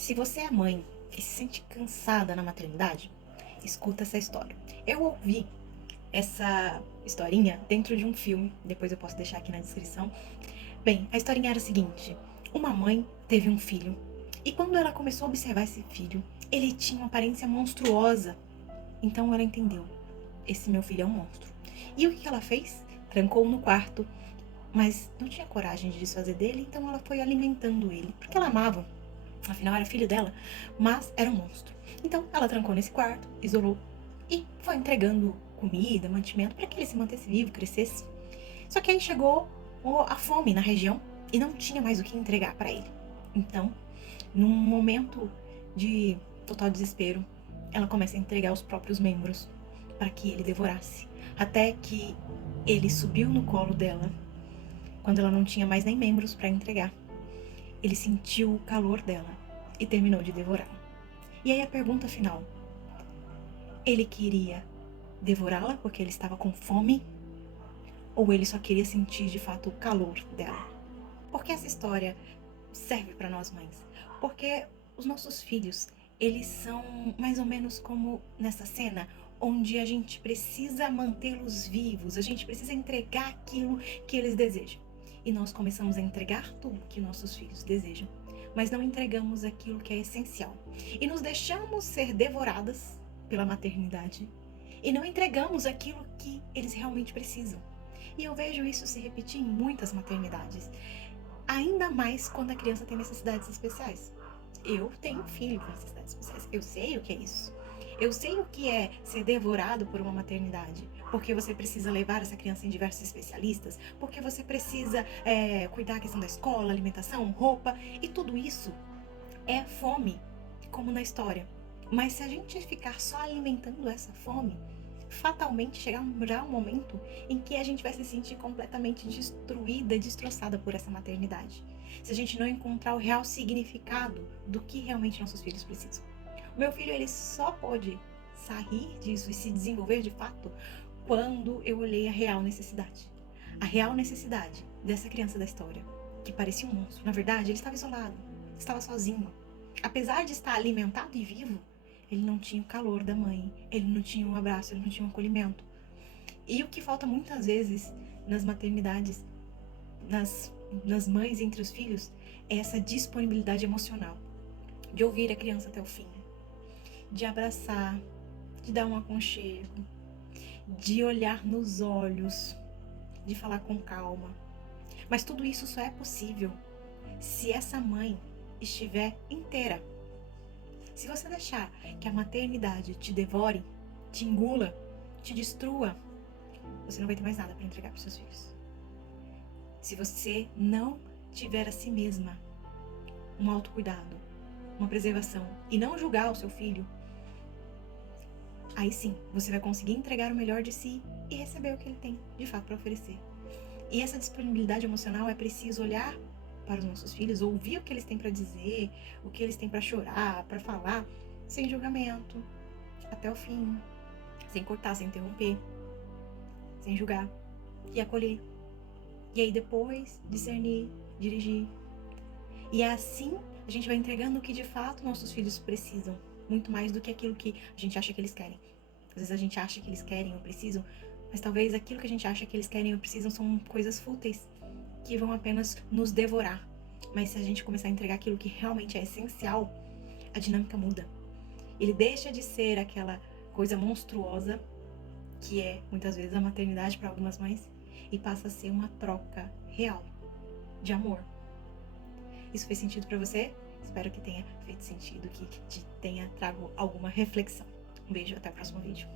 Se você é mãe e se sente cansada na maternidade, escuta essa história. Eu ouvi essa historinha dentro de um filme, depois eu posso deixar aqui na descrição. Bem, a historinha era a seguinte: uma mãe teve um filho e quando ela começou a observar esse filho, ele tinha uma aparência monstruosa. Então ela entendeu: esse meu filho é um monstro. E o que ela fez? Trancou-o no quarto, mas não tinha coragem de desfazer dele, então ela foi alimentando ele, porque ela amava. Afinal, era filho dela, mas era um monstro. Então, ela trancou nesse quarto, isolou e foi entregando comida, mantimento para que ele se mantesse vivo, crescesse. Só que aí chegou a fome na região e não tinha mais o que entregar para ele. Então, num momento de total desespero, ela começa a entregar os próprios membros para que ele devorasse. Até que ele subiu no colo dela quando ela não tinha mais nem membros para entregar. Ele sentiu o calor dela e terminou de devorá-la. E aí a pergunta final: ele queria devorá-la porque ele estava com fome? Ou ele só queria sentir de fato o calor dela? Por que essa história serve para nós mães? Porque os nossos filhos, eles são mais ou menos como nessa cena, onde a gente precisa mantê-los vivos, a gente precisa entregar aquilo que eles desejam. E nós começamos a entregar tudo que nossos filhos desejam, mas não entregamos aquilo que é essencial. E nos deixamos ser devoradas pela maternidade e não entregamos aquilo que eles realmente precisam. E eu vejo isso se repetir em muitas maternidades, ainda mais quando a criança tem necessidades especiais. Eu tenho um filho com necessidades especiais, eu sei o que é isso. Eu sei o que é ser devorado por uma maternidade, porque você precisa levar essa criança em diversos especialistas, porque você precisa cuidar da questão da escola, alimentação, roupa, e tudo isso é fome, como na história. Mas se a gente ficar só alimentando essa fome, fatalmente chegará um momento em que a gente vai se sentir completamente destruída e destroçada por essa maternidade. Se a gente não encontrar o real significado do que realmente nossos filhos precisam. O meu filho, ele só pôde sair disso e se desenvolver de fato quando eu olhei a real necessidade. A real necessidade dessa criança da história, que parecia um monstro. Na verdade, ele estava isolado, estava sozinho. Apesar de estar alimentado e vivo, ele não tinha o calor da mãe, ele não tinha um abraço, ele não tinha um acolhimento. E o que falta muitas vezes nas maternidades, nas mães entre os filhos, é essa disponibilidade emocional. De ouvir a criança até o fim, de abraçar, de dar um aconchego, de olhar nos olhos, de falar com calma. Mas tudo isso só é possível se essa mãe estiver inteira. Se você deixar que a maternidade te devore, te engula, te destrua, você não vai ter mais nada para entregar para seus filhos. Se você não tiver a si mesma um autocuidado, uma preservação e não julgar o seu filho, aí sim você vai conseguir entregar o melhor de si e receber o que ele tem de fato para oferecer. E essa disponibilidade emocional é preciso olhar para os nossos filhos, ouvir o que eles têm para dizer, o que eles têm para chorar, para falar, sem julgamento, até o fim, sem cortar, sem interromper, sem julgar, e acolher. E aí depois discernir, dirigir. E assim a gente vai entregando o que de fato nossos filhos precisam, muito mais do que aquilo que a gente acha que eles querem. Às vezes a gente acha que eles querem ou precisam, mas talvez aquilo que a gente acha que eles querem ou precisam são coisas fúteis, que vão apenas nos devorar. Mas se a gente começar a entregar aquilo que realmente é essencial, a dinâmica muda. Ele deixa de ser aquela coisa monstruosa que é muitas vezes a maternidade para algumas mães e passa a ser uma troca real de amor. Isso fez sentido para você? Espero que tenha feito sentido, que te tenha trago alguma reflexão. Um beijo, até o próximo vídeo.